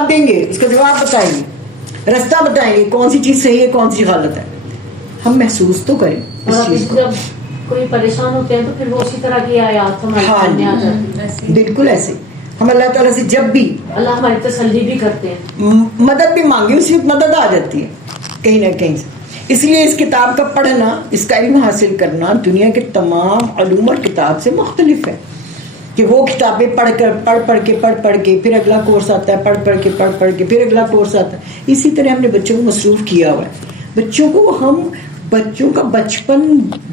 جواب دیں گے, اس کا جواب بتائیں گے, راستہ بتائیں گے, کون سی چیز صحیح ہے کون سی غلط ہے. ہم محسوس تو کریں اس چیز کو. جب کوئی پریشان ہوتے ہیں تو پھر وہ اسی طرح کی آیات ہمارے سامنے آ جاتی ہیں. بالکل ایسے ہم اللہ تعالیٰ سے جب بھی اللہ ہماری تسلی بھی کرتے ہیں, مدد بھی مانگی, اسی وقت مدد آ جاتی ہے کہیں نہ کہیں سے. اس لیے اس کتاب کا پڑھنا, اس کا علم حاصل کرنا دنیا کے تمام علوم اور کتاب سے مختلف ہے. کہ وہ کتابیں پڑھ کے پھر اگلا کورس آتا ہے, پڑھ کے پھر اگلا کورس آتا ہے. اسی طرح ہم نے بچوں کو مصروف کیا ہوا ہے. ہم بچوں کا بچپن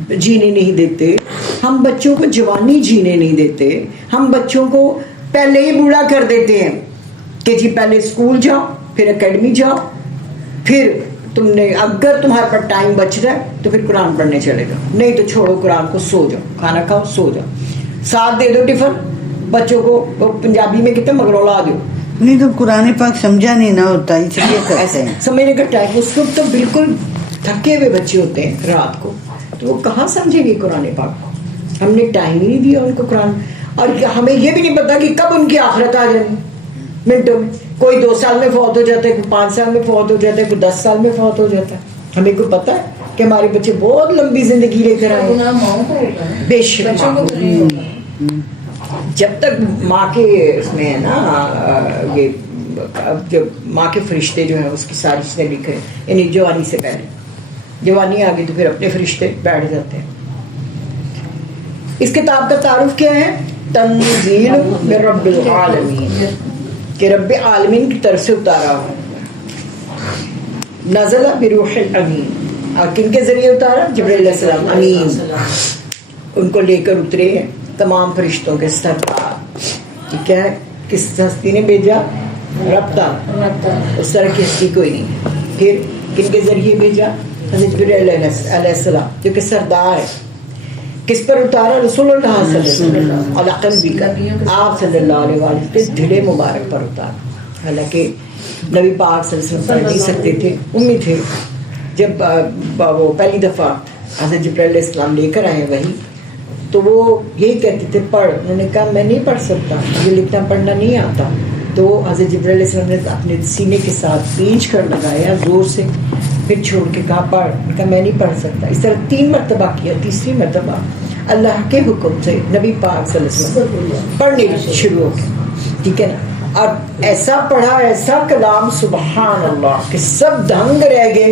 جینے نہیں دیتے, ہم بچوں کو جوانی جینے نہیں دیتے, ہم بچوں کو پہلے ہی بوڑھا کر دیتے ہیں کہ جی پہلے اسکول جاؤ, پھر اکیڈمی جاؤ, پھر تم نے اگر تمہارے پر ٹائم بچ رہا ہے تو پھر قرآن پڑھنے چلے جاؤ, نہیں تو چھوڑو قرآن کو, سو جاؤ, کھانا کھاؤ, سو جاؤ, ساتھ دے دو ٹفن بچوں کو, پنجابی میں کہتے ہیں مگرولا دو. نہیں تو قرآن پاک سمجھا نہیں نہ ہوتا, اس لیے کرتے ہیں. سمجھنے کا ٹائم اس وقت تو بالکل تھکے ہوئے بچے ہوتے ہیں رات کو, تو وہ کہاں سمجھیں گے قرآن پاک کو. ہم نے ٹائم ہی نہیں دیا ان کو قرآن, اور ہمیں یہ بھی نہیں پتا کہ کب ان کی آخرت آ جائے منٹوں میں. کوئی 2 سال میں فوت ہو جاتا ہے, کوئی 5 سال میں فوت ہو جاتا ہے, کوئی 10 سال میں فوت ہو جاتا ہے. ہمیں کو پتا ہے کہ ہمارے بچے بہت لمبی زندگی لے کر آئے. بے شک جب تک ماں کے اس میں ہے نا, یہ جب ماں کے فرشتے جو ہیں اس کی ساری چیزیں لکھ رہے, یعنی جوانی سے پہلے, جوانی آ گئی تو پھر اپنے فرشتے بیٹھ جاتے ہیں. اس کتاب کا تعارف کیا ہے؟ تنزیل من رب العالمین, کہ رب عالمین کی طرف سے اتارا ہوا. نزل بروح الامین, اور کن کے ذریعے اتارا؟ جبرائیل علیہ السلام امین, ان کو لے کر اترے ہیں تمام فرشتوں کے سردار. ٹھیک ہے, کس ہستی نے بھیجا؟ رب تعالیٰ, اس طرح کی ہستی کوئی نہیں. پھر کن کے ذریعے بھیجا؟ حضرت جبرائیل علیہ السلام جو کہ سردار ہے. کس پر اتارا؟ رسول اللہ صلی اللہ علیہ وسلم علی قلبی کا, آپ صلی اللہ علیہ وسلم کے دھڑے مبارک پر اتارا. حالانکہ نبی پاک صلی اللہ علیہ وسلم پڑھ نہیں سکتے تھے, امی تھے. جب وہ پہلی دفعہ حضرت جبرائیل علیہ السلام لے کر آئے وہی, تو وہ یہی کہتے تھے پڑھ. انہوں نے کہا میں نہیں پڑھ سکتا, مجھے لکھنا پڑھنا نہیں آتا. تو حضرت جبرائیل علیہ السلام نے اپنے سینے کے ساتھ کھینچ کر لگایا زور سے, پھر چھوڑ کے کہا پڑھ. کہا میں نہیں پڑھ سکتا. اس طرح 3 مرتبہ کیا. تیسری مرتبہ اللہ کے حکم سے نبی پاک صلی اللہ علیہ وسلم پڑھنے شروع ہو گئے. ٹھیک ہے نا, اور ایسا پڑھا, ایسا کلام سبحان اللہ کہ سب دنگ رہ گئے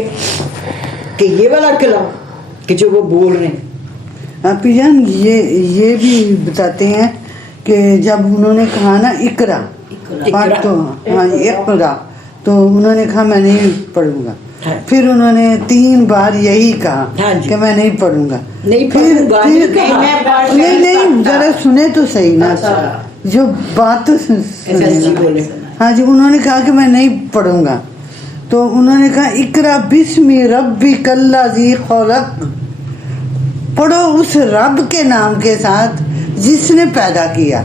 کہ یہ والا کلام کہ جو وہ بول رہے ہیں. آپ جان یہ بھی بتاتے ہیں کہ جب انہوں نے کہا نا اقرا, تو ہاں اقرا, تو انہوں نے کہا میں نہیں پڑھوں گا. پھر انہوں نے 3 بار یہی کہا کہ میں نہیں پڑھوں گا. نہیں ذرا سنے تو صحیح نا, جو بات تو سنے. ہاں جی, انہوں نے کہا کہ میں نہیں پڑھوں گا. تو انہوں نے کہا اقرا بسم ربک الذی خلق, پڑھو اس رب کے نام کے ساتھ جس نے پیدا کیا.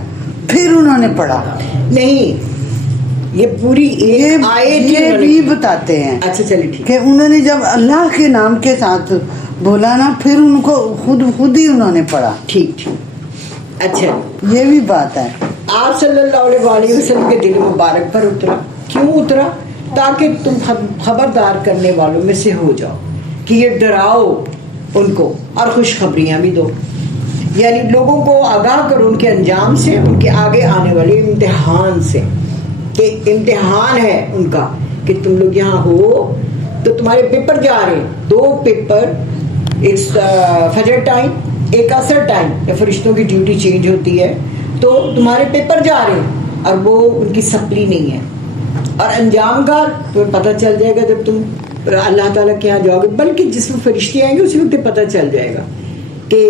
پھر انہوں نے پڑھا. نہیں, یہ پوری یہ بھی بتاتے ہیں. اچھا چلیے ٹھیک, کہ انہوں نے جب اللہ کے نام کے ساتھ بولا نا, پھر ان کو خود ہی انہوں نے پڑھا. ٹھیک. اچھا, یہ بھی بات ہے. آپ صلی اللہ علیہ وسلم کے دل مبارک پر اترا. کیوں اترا؟ تاکہ تم خبردار کرنے والوں میں سے ہو جاؤ, کہ یہ ڈراؤ ان کو اور خوشخبریاں بھی دو. یعنی لوگوں کو آگاہ کرو ان کے انجام سے, ان کے آگے آنے والے امتحان سے, کہ امتحان ہے ان کا کہ تم لوگ یہاں ہو تو تمہارے پیپر جا رہے ہیں. 2 پیپر, ایک فجر ٹائم, ایک عصر ٹائم, یا فرشتوں کی ڈیوٹی چینج ہوتی ہے, تو تمہارے پیپر جا رہے ہیں اور وہ ان کی سپلی نہیں ہے. اور انجام کا تمہیں پتہ چل جائے گا جب تم اللہ تعالیٰ کے یہاں جاؤ گے, بلکہ جس میں فرشتے آئیں گے اسی وقت پتہ چل جائے گا کہ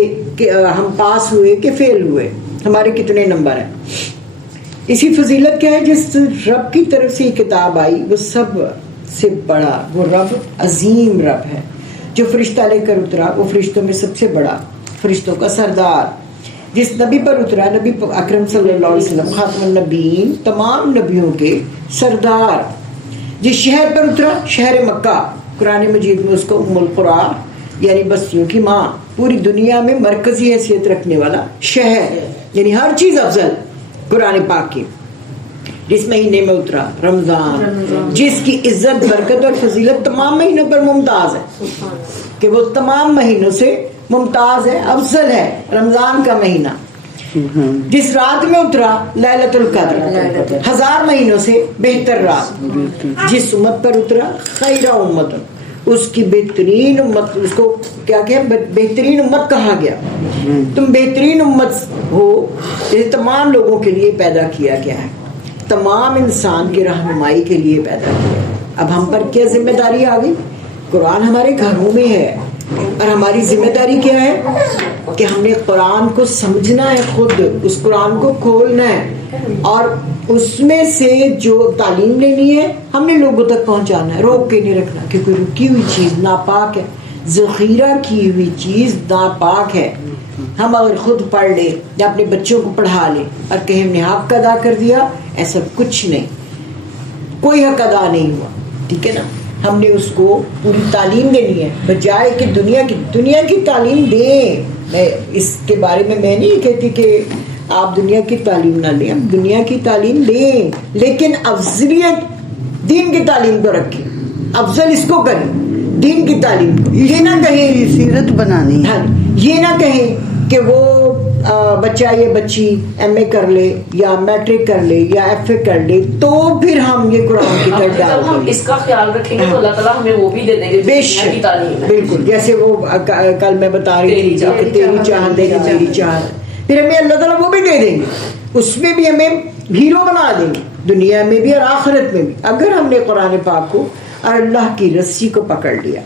ہم پاس ہوئے کہ فیل ہوئے, ہمارے کتنے نمبر ہیں. اسی فضیلت کیا ہے, جس رب کی طرف سے یہ کتاب آئی وہ سب سے بڑا, وہ رب عظیم رب ہے. جو فرشتہ لے کر اترا وہ فرشتوں میں سب سے بڑا, فرشتوں کا سردار. جس نبی پر اترا, نبی اکرم صلی اللہ علیہ وسلم خاتم النبیین, تمام نبیوں کے سردار. جس شہر پر اترا, شہر مکہ, قرآن مجید میں اس کو ام القرآ یعنی بستیوں کی ماں, پوری دنیا میں مرکزی حیثیت رکھنے والا شہر, یعنی ہر چیز افضل قرآن پاک کی. جس مہینے میں اترا رمضان، جس کی عزت برکت اور فضیلت تمام مہینوں پر ممتاز ہے، کہ وہ تمام مہینوں سے ممتاز ہے، افضل ہے رمضان کا مہینہ، جس رات میں اترا لیلۃ القدر، 1000 مہینوں سے بہتر رات، جس امت پر اترا خیر امت، اس کی بہترین امت، اس کو کیا کہ بہترین امت کہا گیا، تم بہترین امت ہو، یہ تمام لوگوں کے لیے پیدا کیا گیا ہے، تمام انسان کی رہنمائی کے لیے پیدا کیا۔ اب ہم پر کیا ذمہ داری آ گئی؟ قرآن ہمارے گھروں میں ہے، اور ہماری ذمہ داری کیا ہے کہ ہم نے قرآن کو سمجھنا ہے، خود اس قرآن کو کھولنا ہے، اور اس میں سے جو تعلیم لینی ہے ہم نے لوگوں تک پہنچانا ہے، روک کے نہیں رکھنا کہ کوئی رکی ہوئی چیز ناپاک ہے، ذخیرہ کی ہوئی چیز ناپاک ہے۔ ہم اگر خود پڑھ لیں یا اپنے بچوں کو پڑھا لیں اور کہیں ہم نے حق ادا کر دیا، ایسا کچھ نہیں، کوئی حق ادا نہیں ہوا، ٹھیک ہے نا۔ ہم نے اس کو پوری تعلیم دینی ہے، بجائے کہ دنیا کی تعلیم دیں۔ میں اس کے بارے میں نہیں کہتی کہ آپ دنیا کی تعلیم نہ لیں، ہم دنیا کی تعلیم دیں، لیکن افضلیت دین کی تعلیم کو رکھیں، افضل اس کو کریں، دین کی تعلیم کو۔ یہ نہ کہیں سیرت بنانی، ہاں یہ نہ کہیں کہ وہ بچہ یا بچی ایم اے کر لے یا میٹرک کر لے یا ایف اے کر لے تو پھر ہم یہ قرآن کی طرف ڈال جب ہم اس کا خیال رکھیں گے تو اللہ تعالیٰ ہمیں وہ بھی دے دیں گے بے شک، بالکل، جیسے وہ کل میں بتا رہی تھی کہ تیری چاہت دے گی میری چاہت، پھر ہمیں اللہ تعالیٰ وہ بھی دے دیں گے، اس میں بھی ہمیں ہیرو بنا دیں گے، دنیا میں بھی اور آخرت میں بھی، اگر ہم نے قرآن پاک کو اور اللہ کی رسی کو پکڑ لیا۔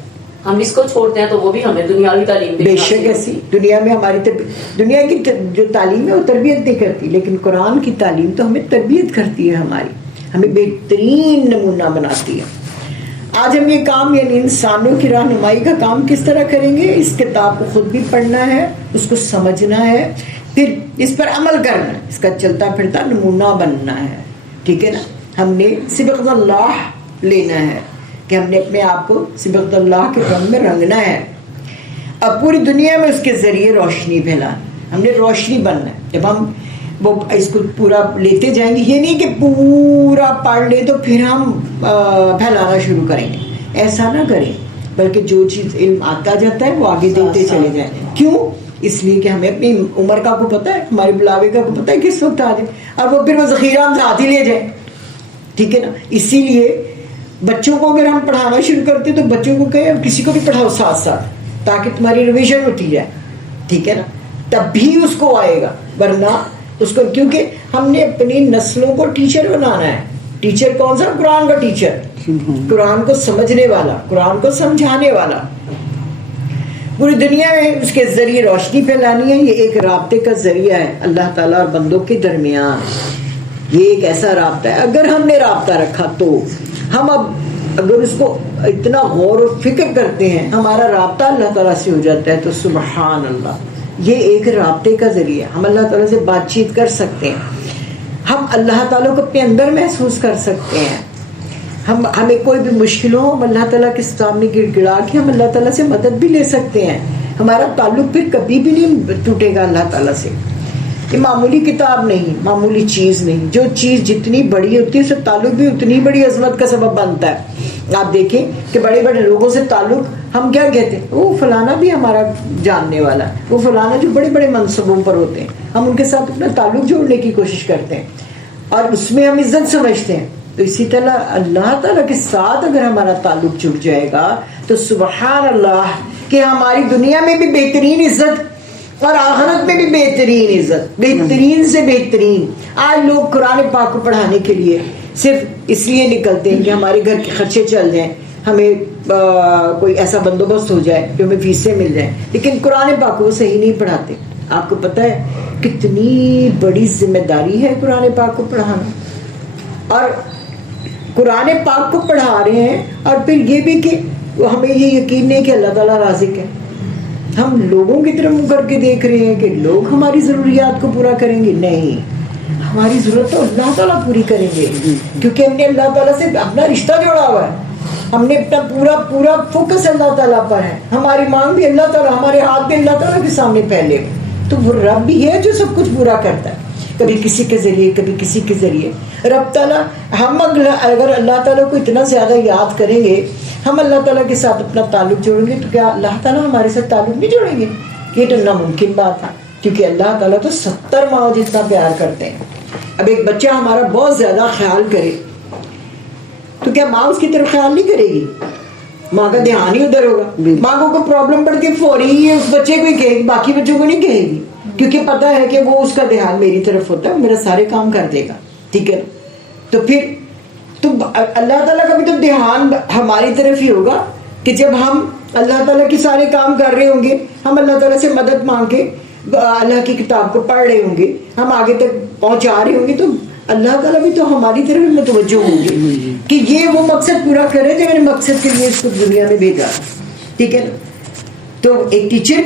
ہم اس کو چھوڑتے ہیں تو وہ بھی ہمیں دنیاوی تعلیم بے شک ایسی دنیا میں ہماری دنیا کی جو تعلیم ہے وہ تربیت نہیں کرتی، لیکن قرآن کی تعلیم تو ہمیں تربیت کرتی ہے، ہمیں بہترین نمونہ بناتی ہے۔ آج ہم یہ کام یعنی انسانوں کی رہنمائی کا کام کس طرح کریں گے؟ اس کتاب کو خود بھی پڑھنا ہے، اس کو سمجھنا ہے، پھر اس پر عمل کرنا ہے، اس کا چلتا پھرتا نمونہ بننا ہے، ٹھیک ہے نا۔ ہم نے صبغۃ اللہ لینا ہے کہ ہم نے اپنے آپ کو صبغۃ اللہ کے رنگ میں رنگنا ہے، اب پوری دنیا میں اس کے ذریعے روشنی پھیلانا، ہم نے روشنی بننا ہے۔ جب ہم وہ اس کو پورا لیتے جائیں گے، یہ نہیں کہ پورا پڑھ لیں تو پھر ہم پھیلانا شروع کریں گے، ایسا نہ کریں، بلکہ جو چیز علم آتا جاتا ہے وہ آگے دیتے چلے جائیں۔ کیوں؟ اس لیے کہ ہمیں اپنی عمر کا کو پتہ ہے، ہمارے بلاوے کا کو پتہ ہے کس وقت آ جائے، اور وہ پھر وہ ذخیرہ ہم ساتھ ہی لے جائیں، ٹھیک ہے نا۔ اسی لیے بچوں کو اگر ہم پڑھانا شروع کرتے تو بچوں کو کہیں کسی کو بھی پڑھاؤ ساتھ ساتھ، تاکہ تمہاری ریویژن ہوتی جائے، ٹھیک ہے نا، تب بھی اس کو آئے گا، ورنہ اس کو، کیونکہ ہم نے اپنی نسلوں کو ٹیچر بنانا ہے۔ ٹیچر کون سا؟ قرآن کا ٹیچر، قرآن کو سمجھنے والا، قرآن کو سمجھانے والا، پوری دنیا میں اس کے ذریعے روشنی پھیلانی ہے۔ یہ ایک رابطے کا ذریعہ ہے اللہ تعالیٰ اور بندوں کے درمیان، یہ ایک ایسا رابطہ ہے۔ اگر ہم نے رابطہ رکھا تو ہم اب اگر اس کو اتنا غور و فکر کرتے ہیں، ہمارا رابطہ اللہ تعالیٰ سے ہو جاتا ہے، تو سبحان اللہ، یہ ایک رابطے کا ذریعہ، ہم اللہ تعالیٰ سے بات چیت کر سکتے ہیں، ہم اللہ تعالیٰ کو اپنے اندر محسوس کر سکتے ہیں، ہمیں کوئی بھی مشکل ہو ہم اللہ تعالیٰ کے سامنے گڑ گڑا کے ہم اللہ تعالیٰ سے مدد بھی لے سکتے ہیں، ہمارا تعلق پھر کبھی بھی نہیں ٹوٹے گا اللہ تعالیٰ سے۔ یہ معمولی کتاب نہیں، معمولی چیز نہیں، جو چیز جتنی بڑی ہوتی ہے اس سے تعلق بھی اتنی بڑی عظمت کا سبب بنتا ہے۔ آپ دیکھیں کہ بڑے بڑے لوگوں سے تعلق، ہم کیا کہتے ہیں، وہ فلانا بھی ہمارا جاننے والا ہے، وہ فلانا جو بڑے بڑے منصبوں پر ہوتے ہیں، ہم ان کے ساتھ اپنا تعلق جوڑنے کی کوشش کرتے ہیں اور اس میں ہم عزت سمجھتے ہیں۔ تو اسی طرح اللہ تعالیٰ کے ساتھ اگر ہمارا تعلق جڑ جائے گا تو سبحان اللہ کہ ہماری دنیا میں بھی بہترین عزت اور آخرت میں بھی بہترین عزت، بہترین سے بہترین۔ آج لوگ قرآن پاک کو پڑھانے کے لیے صرف اس لیے نکلتے ہیں کہ ہمارے گھر کے خرچے چل جائیں، ہمیں کوئی ایسا بندوبست ہو جائے جو ہمیں فیسیں مل جائیں، لیکن قرآن پاک کو صحیح نہیں پڑھاتے۔ آپ کو پتہ ہے کتنی بڑی ذمہ داری ہے قرآن پاک کو پڑھانا، اور قرآن پاک کو پڑھا رہے ہیں اور پھر یہ بھی کہ ہمیں یہ یقین نہیں کہ اللہ تعالیٰ رازق ہے، ہم لوگوں کی طرف منہ کر کے دیکھ رہے ہیں کہ لوگ ہماری ضروریات کو پورا کریں گے، نہیں، ہماری ضرورت تو اللہ تعالیٰ پوری کریں گے، کیونکہ ہم نے اللہ تعالیٰ سے اپنا رشتہ جوڑا ہوا ہے، ہم نے اپنا پورا پورا فوکس اللہ تعالیٰ پر ہے، ہماری مانگ بھی اللہ تعالیٰ، ہمارے ہاتھ بھی اللہ تعالیٰ کے سامنے پھیلے، تو وہ رب بھی ہے جو سب کچھ پورا کرتا ہے۔ کبھی کسی کے ذریعے کبھی کسی کے ذریعے. رب تعالیٰ ہم اگر اللہ تعالیٰ کو اتنا زیادہ یاد کریں گے, ہم اللہ تعالیٰ کے ساتھ اپنا تعلق جوڑیں گے, تو کیا اللہ تعالیٰ ہمارے ساتھ تعلق نہیں جوڑیں گے؟ یہ تو ناممکن بات ہے, کیونکہ اللہ تعالیٰ تو 70 ماں جتنا پیار کرتے ہیں. اب ایک بچہ ہمارا بہت زیادہ خیال کرے تو کیا ماں اس کی طرف خیال نہیں کرے گی؟ ماں کا دھیان ہی ادھر ہوگا. ماں کو کوئی پرابلم پڑ کے فوری ہی اس بچے کو ہی کہے گی, باقی بچوں کو نہیں کہے گی, کیونکہ پتا ہے کہ وہ اس کا دھیان میری طرف ہوتا ہے, میرا سارے کام کر دے گا. ٹھیک ہے, تو پھر تو اللہ تعالیٰ کا بھی تو دھیان ہماری طرف ہی ہوگا کہ جب ہم اللہ تعالیٰ کے سارے کام کر رہے ہوں گے, ہم اللہ تعالیٰ سے مدد مانگ کے اللہ کی کتاب کو پڑھ رہے ہوں گے, ہم آگے تک پہنچا رہے ہوں گے, تو اللہ تعالیٰ بھی تو ہماری طرف متوجہ ہوں گے کہ یہ وہ مقصد پورا کرے جو میں نے مقصد کے لیے اس کو دنیا میں بھیجا. ٹھیک ہے نا. تو ایک ٹیچر